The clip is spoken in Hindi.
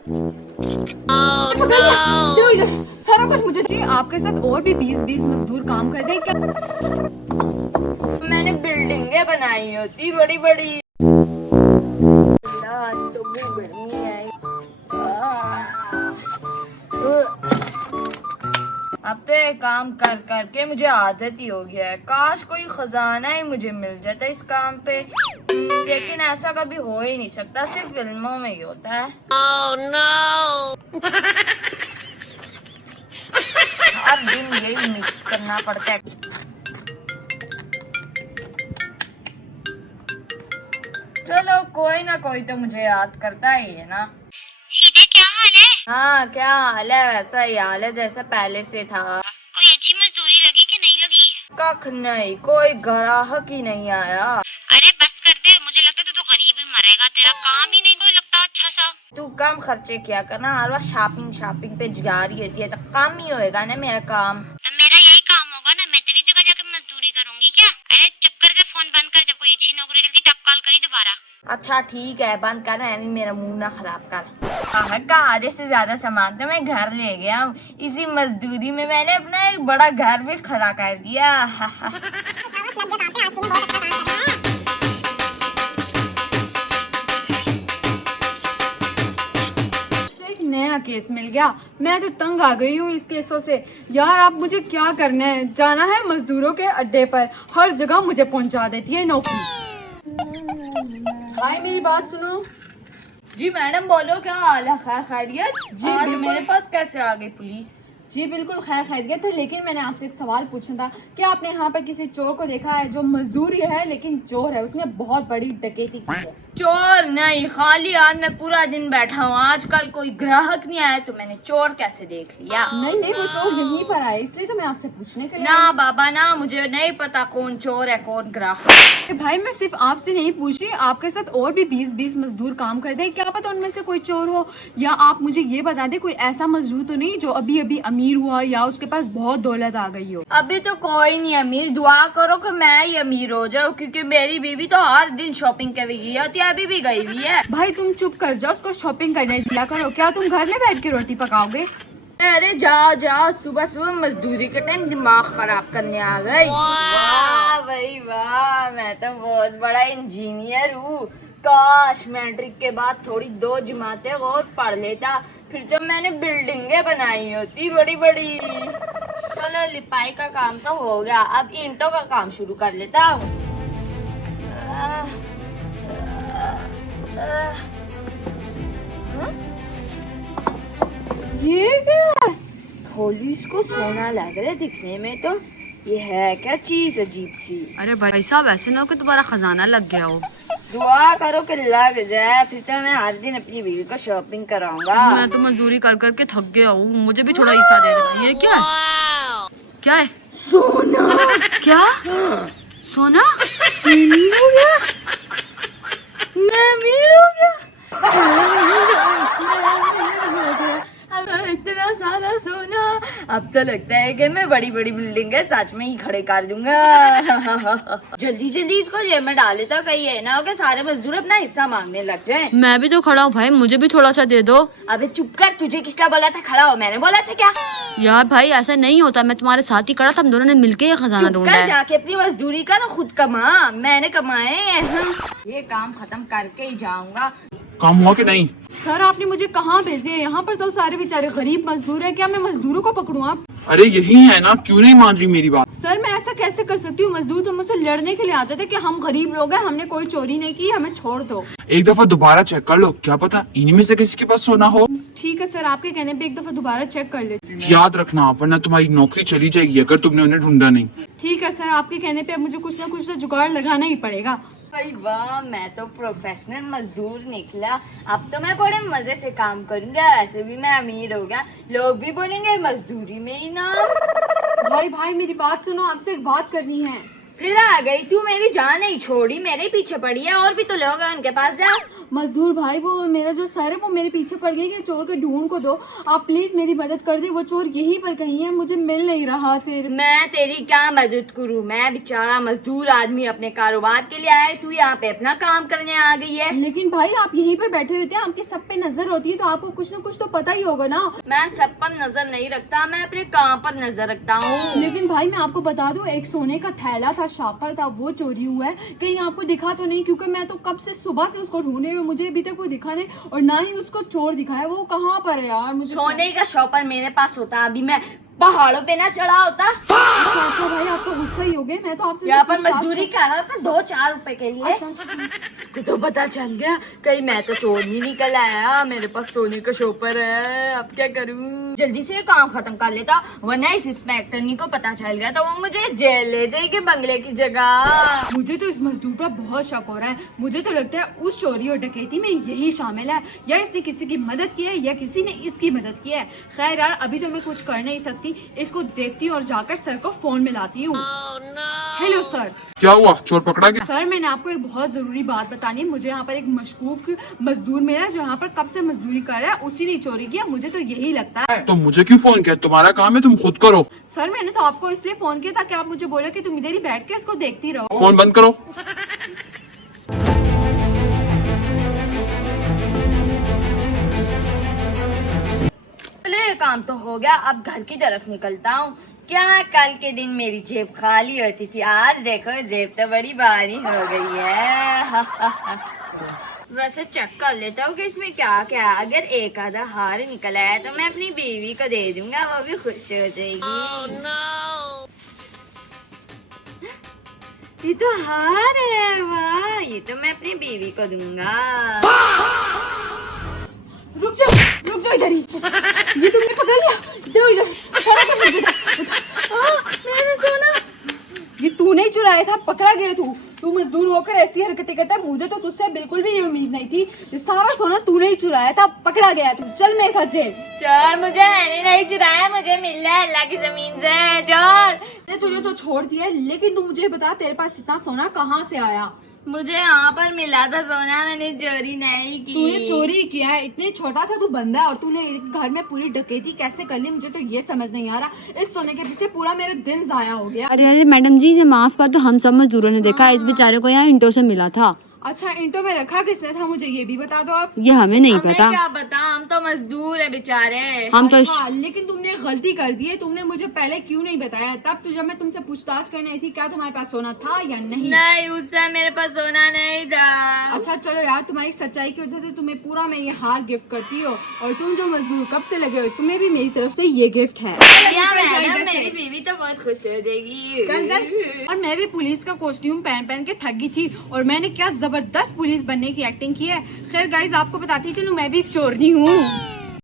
सारा कुछ मुझे चाहिए। आपके साथ और भी 20-20 मजदूर काम कर दें क्या? मैंने बिल्डिंगें बनाई होती बड़ी बड़ी। आज तो गर्मी आई। अब तो ये काम कर करके मुझे आदत ही हो गया है। काश कोई खजाना ही मुझे मिल जाता इस काम पे, लेकिन ऐसा कभी हो ही नहीं सकता, सिर्फ फिल्मों में ही होता है। Oh, no! हर दिन यही मिक्स करना पड़ता है। चलो कोई ना कोई तो मुझे याद करता ही है ना। सीधे क्या हाल है? हाँ क्या हाल है? वैसा ही हाल है जैसा पहले से था। कोई अच्छी मजदूरी लगी कि नहीं लगी? कख नहीं, कोई ग्राहक ही नहीं आया। अरे बस कर दे, मुझे लगता है तू तो गरीब ही मरेगा, तेरा काम ही नहीं कोई लगता अच्छा सा। तू कम खर्चे किया करना, हर बार शॉपिंग पे जा रही होती है तो काम ही होएगा ना मेरा काम। तो मेरा यही काम होगा ना, मैं तेरी जगह जाकर मजदूरी करूंगी क्या? अरे चुप कर दे, फोन बंद कर, जब कोई अच्छी नौकरी लगी तब कॉल करी दोबारा। अच्छा ठीक है बंद कर, मैं भी मेरा मुंह ना खराब कर। का आधे से ज्यादा सामान तो मैं घर ले गया हूँ, इसी मजदूरी में मैंने अपना एक बड़ा घर भी खड़ा कर दिया। नया केस मिल गया। मैं तो तंग आ गई हूँ इस केसों से। यार आप मुझे क्या करना है? जाना है मजदूरों के अड्डे पर, हर जगह मुझे पहुंचा देती है नौकरी। भाई मेरी बात सुनो। जी मैडम बोलो, क्या हाल है? खैर खैरियत? जी आज बिल्कुल। मेरे पास कैसे आ गई पुलिस? जी बिल्कुल खैर खैरियत है, लेकिन मैंने आपसे एक सवाल पूछना था। क्या आपने यहाँ पर किसी चोर को देखा है जो मजदूरी है लेकिन चोर है? उसने बहुत बड़ी डकैती की है। चोर नहीं, खाली आज मैं पूरा दिन बैठा हूँ, आजकल कोई ग्राहक नहीं आया तो मैंने चोर कैसे देख लिया? नहीं वो चोर यहीं पर आए, इसलिए तो मैं आपसे पूछने के लिए ना आई। बाबा ना, मुझे नहीं पता कौन चोर है कौन ग्राहक। भाई मैं सिर्फ आपसे नहीं पूछ रही, आपके साथ और भी 20-20 मजदूर काम करते हैं, क्या पता उनमें से कोई चोर हो। या आप मुझे ये बता दें, कोई ऐसा मजदूर तो नहीं जो अभी अभी अमीर हुआ या उसके पास बहुत दौलत आ गई हो। अभी तो कोई नहीं अमीर, दुआ करो कि मैं ही अमीर हो जाऊँ, क्योंकि मेरी बीवी तो हर दिन शॉपिंग के भी गई होती है, अभी भी गई हुई है। भाई तुम चुप कर जाओ, उसको शॉपिंग करने दिया करो। क्या तुम घर में बैठ के रोटी पकाओगे? अरे जाओ जाओ, सुबह सुबह मजदूरी के टाइम दिमाग खराब करने आ गई। वाह भाई वाह, मैं तो बहुत बड़ा इंजीनियर हूँ। काश मैट्रिक के बाद थोड़ी 2 जमातें और पढ़ लेता, फिर तो मैंने बिल्डिंगें बनाई होती बड़ी बड़ी। चलो लिपाई का काम तो हो गया, अब ईंटों का काम शुरू कर लेता हूँ। ये क्या? पुलिस को सोना लग रहा है दिखने में तो। ये है क्या चीज अजीब सी? अरे भाई साहब ऐसे ना हो कि तुम्हारा खजाना लग गया हो। दुआ करो कि लग जाए, फिर तो मैं हर दिन अपनी बीवी को शॉपिंग कराऊंगा। मैं तो मजदूरी कर करके थक गया हूँ, मुझे भी थोड़ा हिस्सा दे देना। ये क्या है? क्या है? सोना। क्या? सोना? अमीर हो गया, मैं अमीर हो गया। इतना सारा सोना, अब तो लगता है कि मैं बड़ी बड़ी बिल्डिंग है सच में ही खड़े कर दूंगा। जल्दी जल्दी इसको जेब में डाले तो कहीं है ना हो कि सारे मजदूर अपना हिस्सा मांगने लग जाएं। मैं भी तो खड़ा हूँ भाई, मुझे भी थोड़ा सा दे दो। अबे चुप कर, तुझे किसने बोला था खड़ा हो? मैंने बोला था क्या? यार भाई ऐसा नहीं होता, मैं तुम्हारे साथ ही खड़ा था, हम दोनों ने मिलके ये खजाना चुप ढूंढा कर, है। जाके अपनी मजदूरी कर, खुद कमा, मैंने कमाए हैं। ये काम खत्म करके ही जाऊंगा। काम हुआ कि नहीं? सर आपने मुझे कहाँ भेज दिया? यहाँ पर तो सारे बेचारे गरीब मजदूर हैं, क्या मैं मजदूरों को पकड़ूं? आप अरे यही है ना, क्यों नहीं मान रही मेरी बात? सर मैं ऐसा कैसे कर सकती हूँ? मजदूर तो मुझसे लड़ने के लिए आते थे कि हम गरीब लोग हैं, हमने कोई चोरी नहीं की, हमें छोड़ दो। एक दफा दोबारा चेक कर लो, क्या पता इन्हीं में से किसी के पास सोना हो। ठीक है सर, आपके कहने पे एक दफा दोबारा चेक कर लेती हूँ। याद रखना, वरना तुम्हारी नौकरी चली जाएगी अगर तुमने उन्हें ढूंढा नहीं। ठीक है सर, आपके कहने पे अब मुझे कुछ ना कुछ तो जुगाड़ लगाना ही पड़ेगा। भाई वाह, मैं तो प्रोफेशनल मजदूर निकला। अब तो मैं बड़े मजे से काम करूंगा, ऐसे भी मैं अमीर हो गया, लोग भी बोलेंगे मजदूरी में ही नाम। भाई मेरी बात सुनो, आपसे एक बात करनी है। फिर आ गई तू, मेरी जान नहीं छोड़ी, मेरे पीछे पड़ी है, और भी तो लोग हैं, उनके पास जा। मजदूर भाई वो मेरा जो सर है वो मेरे पीछे पड़ गई कि चोर को ढूंढ को दो, आप प्लीज मेरी मदद कर दे, वो चोर यहीं पर कहीं है, मुझे मिल नहीं रहा सिर। मैं तेरी क्या मदद करूं, मैं बेचारा मजदूर आदमी अपने कारोबार के लिए आया, तू यहाँ पे अपना काम करने आ गई है। लेकिन भाई आप यहीं पर बैठे रहते हैं, आपके सब पे नजर होती है, तो आपको कुछ ना कुछ तो पता ही होगा ना। मैं सब पर नजर नहीं रखता, मैं अपने काम पर नजर रखता हूँ। लेकिन भाई मैं आपको बता दूं, एक सोने का थैला था, शापर था, वो चोरी हुआ है, कहीं आपको दिखा तो नहीं? क्योंकि मैं तो कब से सुबह से उसको ढूंढ रही हूँ, मुझे अभी तक वो दिखा नहीं, और ना ही उसको चोर दिखा है। वो कहाँ पर है यार? मुझे सोने का शॉपर मेरे पास होता, अभी मैं पहाड़ों पे ना चढ़ा होता। अच्छा भाई आपको गुस्सा ही हो गया, मैं तो आपसे यहाँ पर पूछताछ मजदूरी कर रहा था 2-4 रुपए के लिए। अच्छा, अच्छा। उसको तो पता चल गया, कहीं मैं तो चोर नहीं निकल आया, मेरे पास सोने का शॉपर है, अब क्या करूं? जल्दी से ये काम खत्म कर लेता, वरना इस इंस्पेक्टर को पता चल गया तो वो मुझे जेल ले जाएगी, बंगले की जगह। मुझे तो इस मजदूर पर बहुत शक हो रहा है, मुझे तो लगता है उस चोरी और डकैती में यही शामिल है, या इसने किसी की मदद की है या किसी ने इसकी मदद की है। खैर यार अभी तो मैं कुछ कर नहीं सकती, इसको देखती और जाकर सर को फोन मिलाती हूँ। Hello sir. क्या हुआ, चोर पकड़ा गया? सर मैंने आपको एक बहुत जरूरी बात बतानी है, मुझे यहाँ पर एक मशकूक मजदूर मिला जो यहाँ पर कब से मजदूरी कर रहा है, उसी ने चोरी किया, मुझे तो यही लगता है। तो मुझे क्यों फोन किया? तुम्हारा काम है, तुम खुद करो। सर मैंने तो आपको इसलिए फोन किया ताकि आप मुझे बोले कि तुम इधर ही बैठ के इसको देखती रहो। फोन बंद करो। चलो काम तो हो गया, अब घर की तरफ निकलता हूँ। क्या कल के दिन मेरी जेब खाली होती थी, आज देखो जेब तो बड़ी भारी हो गई है। वैसे चेक कर लेता हूँ कि इसमें क्या क्या है, अगर एक आधा हार निकल आया तो मैं अपनी बीवी को दे दूंगा, वो भी खुश हो जाएगी। ये तो हार है, वाह, ये तो मैं अपनी बीवी को दूंगा। रुक जाओ इधर ही, ये तुमने पकड़ लिया, दो इधर, मैंने सोना, ये तूने ही चुराया था, पकड़ा गया तू मजदूर होकर ऐसी हरकतें करता है, मुझे तो तुझसे बिल्कुल भी ये उम्मीद नहीं थी, ये सारा सोना तूने ही चुराया था, पकड़ा गया तू, चल मेरे साथ जेल। चोर मुझे मैंने नहीं चुराया, मुझे मिल रहा है अल्लाह की जमीन से। चोर तुझे तो छोड़ दिया, लेकिन तू मुझे बता तेरे पास इतना सोना कहाँ से आया? मुझे यहाँ पर मिला था सोना, मैंने चोरी नहीं की। तूने चोरी किया है, इतने छोटा सा तू बंदा है और तूने एक घर में पूरी डकैती कैसे कर ली? मुझे तो ये समझ नहीं आ रहा, इस सोने के पीछे पूरा मेरा दिन जाया हो गया। अरे मैडम जी इसे माफ कर दो, हम सब मजदूरों ने देखा, इस बेचारे को यहाँ इंटो से मिला था। अच्छा इंटो में रखा किसने था, मुझे ये भी बता दो आप। ये हमें नहीं हमें पता। क्या बता, हम तो मजदूर है बेचारे। हम तो अच्छा, लेकिन तुमने गलती कर दी है, तुमने मुझे पहले क्यों नहीं बताया? तब तो जब मैं तुमसे पूछताछ करने आई थी, क्या तुम्हारे पास सोना था या नहीं? नहीं, उस टाइम मेरे पास सोना नहीं था। अच्छा चलो यार, तुम्हारी सच्चाई की वजह से तुम्हें पूरा मैं ये हार गिफ्ट करती हो, और तुम जो मजदूर कब से लगे हो, तुम्हें भी मेरी तरफ से ये गिफ्ट है। या मैडम, मेरी बीवी तो बहुत खुश हो जाएगी। चल। और मैं भी पुलिस का कॉस्ट्यूम पहन के थक गई थी, और मैंने क्या जबरदस्त पुलिस बनने की एक्टिंग की है। खैर गाइस आपको बताती चलूं, मैं भी एक चोरनी हूँ।